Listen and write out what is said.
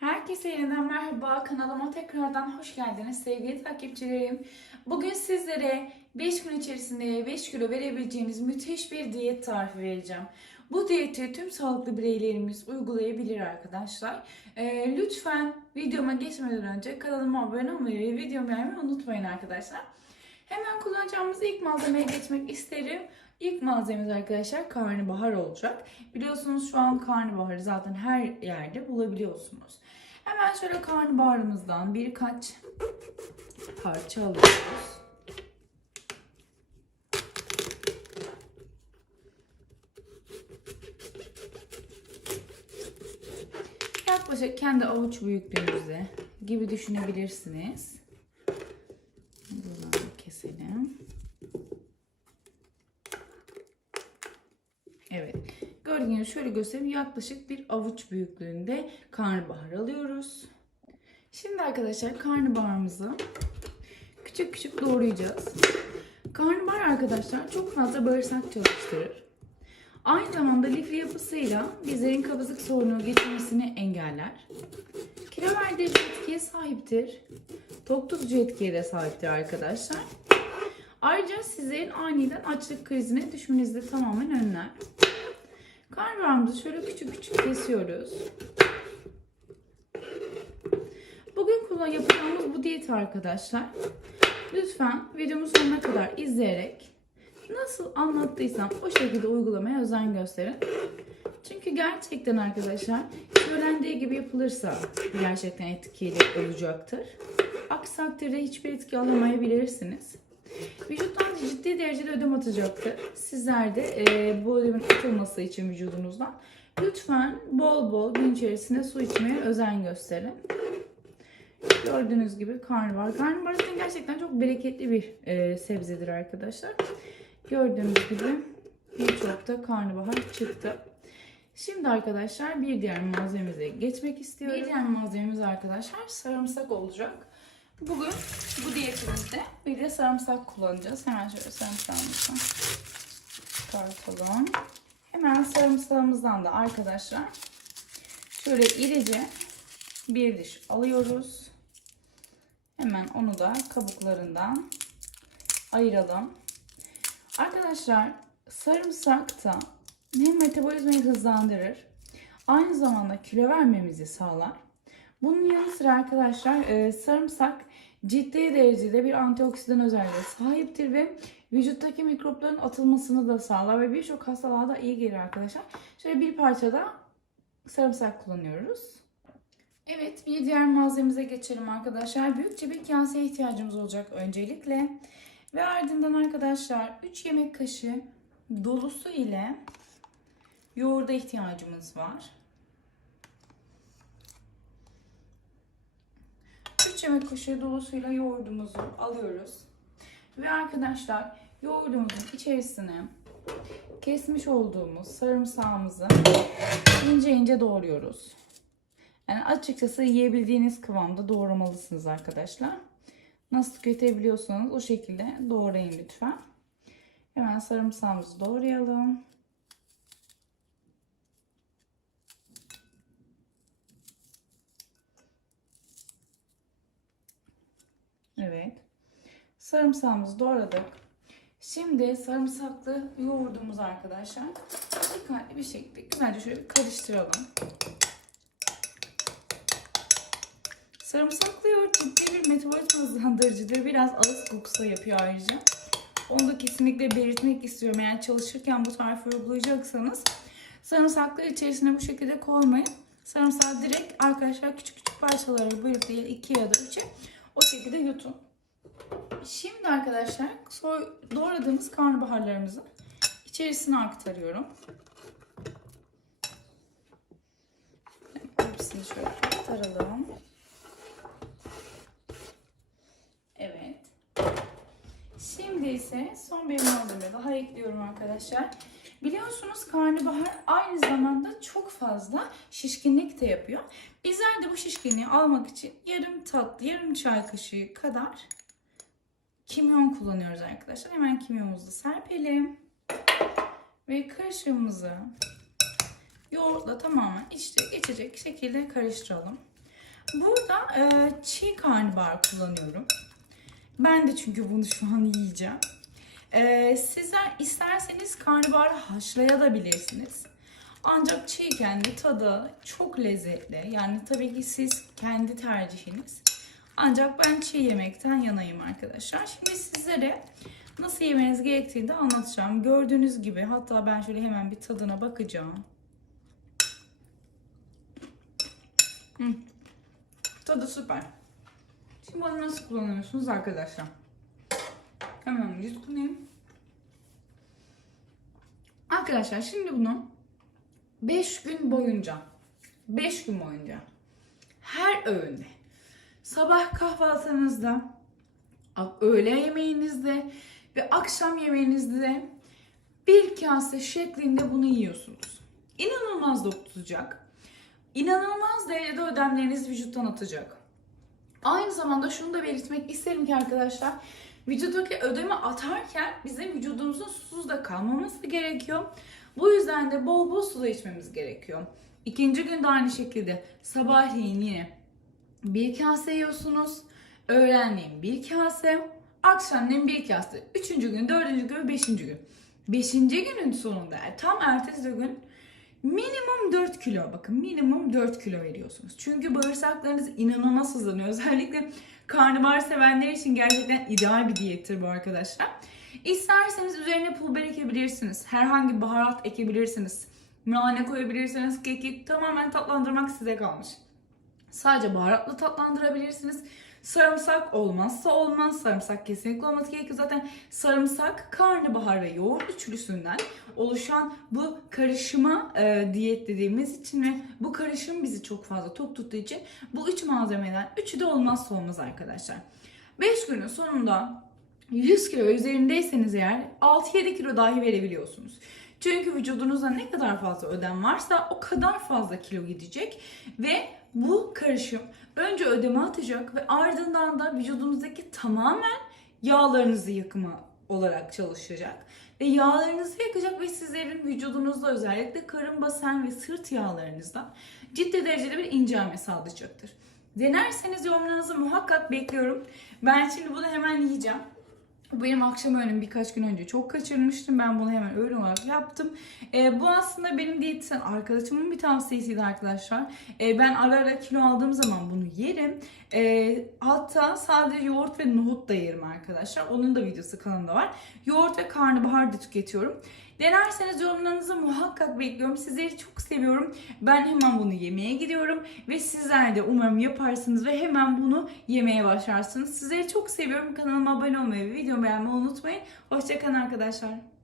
Herkese yeniden merhaba. Kanalıma tekrardan hoş geldiniz sevgili takipçilerim. Bugün sizlere 5 gün içerisinde 5 kilo verebileceğiniz müthiş bir diyet tarifi vereceğim. Bu diyeti tüm sağlıklı bireylerimiz uygulayabilir arkadaşlar. Ee, lütfen videoma geçmeden önce kanalıma abone olmayı ve videomu beğenmeyi unutmayın arkadaşlar. Hemen kullanacağımız ilk malzemeye geçmek isterim. İlk malzememiz arkadaşlar karnabahar olacak. Biliyorsunuz şu an karnabaharı zaten her yerde bulabiliyorsunuz. Hemen şöyle karnabaharımızdan birkaç parça alıyoruz. Yaklaşık kendi avuç büyüklüğünüzde gibi düşünebilirsiniz. Buradan keselim. Evet. Gibi şöyle göstereyim. Yaklaşık bir avuç büyüklüğünde karnabahar alıyoruz. Şimdi arkadaşlar karnabaharımızı küçük küçük doğrayacağız. Karnabahar arkadaşlar çok fazla bağırsak çalıştırır. Aynı zamanda lifli yapısıyla bizlerin kabızlık sorunu geçirmesini engeller. Kilo verdirici etkiye sahiptir. Tok tutucu etkiye de sahiptir arkadaşlar. Ayrıca sizlerin aniden açlık krizine düşmenizi de tamamen önler. Karnabaharımızı şöyle küçük küçük kesiyoruz. Bugün kullan yapacağımız bu diyet arkadaşlar. Lütfen videomu sonuna kadar izleyerek nasıl anlattıysam o şekilde uygulamaya özen gösterin. Çünkü gerçekten arkadaşlar söylendiği gibi yapılırsa gerçekten etkili olacaktır. Aksi takdirde hiçbir etki alamayabilirsiniz. Vücuttan ciddi derecede ödem atacaktır. Sizler de e, bu ödemin atılması için vücudunuzdan lütfen bol bol gün içerisinde su içmeye özen gösterin. Gördüğünüz gibi karnabahar. Karnabahar gerçekten çok bereketli bir e, sebzedir arkadaşlar. Gördüğünüz gibi birçok da karnabahar çıktı. Şimdi arkadaşlar bir diğer malzememize geçmek istiyorum. Bir diğer malzememiz arkadaşlar sarımsak olacak. Bugün bu diyetimizde bir de sarımsak kullanacağız. Hemen şöyle sarımsağımızı çıkartalım. Hemen sarımsağımızdan da arkadaşlar şöyle irice bir diş alıyoruz. Hemen onu da kabuklarından ayıralım. Arkadaşlar sarımsak da hem metabolizmayı hızlandırır, aynı zamanda kilo vermemizi sağlar. Bunun yanı sıra arkadaşlar e, sarımsak ciddi derecede bir antioksidan özelliğe sahiptir ve vücuttaki mikropların atılmasını da sağlar ve birçok hastalığa da iyi gelir arkadaşlar. Şöyle bir parça da sarımsak kullanıyoruz. Evet bir diğer malzememize geçelim arkadaşlar. Büyükçe bir kaseye ihtiyacımız olacak öncelikle. Ve ardından arkadaşlar 3 yemek kaşığı dolusu ile yoğurda ihtiyacımız var. 3 yemek kaşığı dolusuyla yoğurdumuzu alıyoruz. Ve arkadaşlar yoğurdumuzun içerisine kesmiş olduğumuz sarımsağımızı ince ince doğruyoruz. Yani açıkçası yiyebildiğiniz kıvamda doğramalısınız arkadaşlar. Nasıl tüketebiliyorsanız o şekilde doğrayın lütfen. Hemen sarımsağımızı doğrayalım. Evet. Sarımsağımızı doğradık. Şimdi sarımsaklı yoğurdumuz arkadaşlar. Dikkatli bir şekilde güzelce şöyle bir karıştıralım. Sarımsaklı yoğurt ciddi bir metabolizma hızlandırıcıdır. Biraz ağız kokusu yapıyor ayrıca. Onu da kesinlikle belirtmek istiyorum. Eğer çalışırken bu tarifi uygulayacaksanız sarımsakları içerisine bu şekilde koymayın. Sarımsağı direkt arkadaşlar küçük küçük parçalara bölüp değil 2 ya da 3'e o şekilde yutun. Şimdi arkadaşlar soy, doğradığımız karnabaharlarımızı içerisine aktarıyorum. Hepsini şöyle aktaralım. Evet. Şimdi ise son bir malzeme daha ekliyorum arkadaşlar. Biliyorsunuz karnabahar aynı zamanda çok fazla şişkinlik de yapıyor. Bizler de bu şişkinliği almak için yarım tatlı, yarım çay kaşığı kadar kimyon kullanıyoruz arkadaşlar. Hemen kimyonumuzu serpelim. Ve karışımımızı yoğurtla tamamen içte geçecek şekilde karıştıralım. Burada e, çiğ karnabahar kullanıyorum. Ben de çünkü bunu şu an yiyeceğim. E, sizler isterseniz karnabaharı haşlayabilirsiniz. Ancak çiğken de tadı çok lezzetli. Yani tabii ki siz kendi tercihiniz. Ancak ben çiğ yemekten yanayım arkadaşlar. Şimdi sizlere nasıl yemeniz gerektiğini de anlatacağım. Gördüğünüz gibi hatta ben şöyle hemen bir tadına bakacağım. Hmm. Tadı süper. Şimdi bunu nasıl kullanıyorsunuz arkadaşlar? Hemen yutkunayım. Arkadaşlar şimdi bunu 5 gün boyunca 5 gün boyunca her öğünde sabah kahvaltınızda öğle yemeğinizde ve akşam yemeğinizde bir kase şeklinde bunu yiyorsunuz. İnanılmaz dok tutacak. İnanılmaz derecede ödemleriniz vücuttan atacak. Aynı zamanda şunu da belirtmek isterim ki arkadaşlar vücuttaki ödemi atarken bizim vücudumuzun susuz da kalmaması gerekiyor. Bu yüzden de bol bol su da içmemiz gerekiyor. İkinci gün de aynı şekilde sabahleyin yine bir kase yiyorsunuz. Öğlenleyin bir kase. Akşamleyin bir kase. Üçüncü gün, dördüncü gün, beşinci gün. Beşinci günün sonunda yani tam ertesi gün minimum 4 kilo bakın minimum 4 kilo veriyorsunuz. Çünkü bağırsaklarınız inanılmaz hızlanıyor. Özellikle karnabahar sevenler için gerçekten ideal bir diyettir bu arkadaşlar. İsterseniz üzerine pul ekebilirsiniz. Herhangi baharat ekebilirsiniz. Nane koyabilirsiniz. Kekik tamamen tatlandırmak size kalmış. Sadece baharatla tatlandırabilirsiniz. Sarımsak olmazsa olmaz. Sarımsak kesinlikle olması gerekiyor. Zaten sarımsak karnabahar ve yoğurt üçlüsünden oluşan bu karışıma e, diyet dediğimiz için ve bu karışım bizi çok fazla tok tuttuğu için bu üç malzemeden üçü de olmazsa olmaz arkadaşlar. 5 günün sonunda 100 kilo üzerindeyseniz eğer 6-7 kilo dahi verebiliyorsunuz. Çünkü vücudunuzda ne kadar fazla ödem varsa o kadar fazla kilo gidecek ve bu karışım önce ödeme atacak ve ardından da vücudunuzdaki tamamen yağlarınızı yakıma olarak çalışacak. Ve yağlarınızı yakacak ve sizlerin vücudunuzda özellikle karın basen ve sırt yağlarınızda ciddi derecede bir incelme sağlayacaktır. Denerseniz yorumlarınızı muhakkak bekliyorum. Ben şimdi bunu hemen yiyeceğim. Benim akşam öğünüm birkaç gün önce çok kaçırmıştım. Ben bunu hemen öğün olarak yaptım. E, bu aslında benim diyetisyen arkadaşımın bir tavsiyesiydi arkadaşlar. E, ben ara ara kilo aldığım zaman bunu yerim. E, hatta sadece yoğurt ve nohut da yerim arkadaşlar. Onun da videosu kanalımda var. Yoğurt ve karnabahar da tüketiyorum. Denerseniz yorumlarınızı muhakkak bekliyorum. Sizleri çok seviyorum. Ben hemen bunu yemeye gidiyorum. Ve sizler de umarım yaparsınız ve hemen bunu yemeye başlarsınız. Sizleri çok seviyorum. Kanalıma abone olmayı ve videomu beğenmeyi unutmayın. Hoşçakalın arkadaşlar.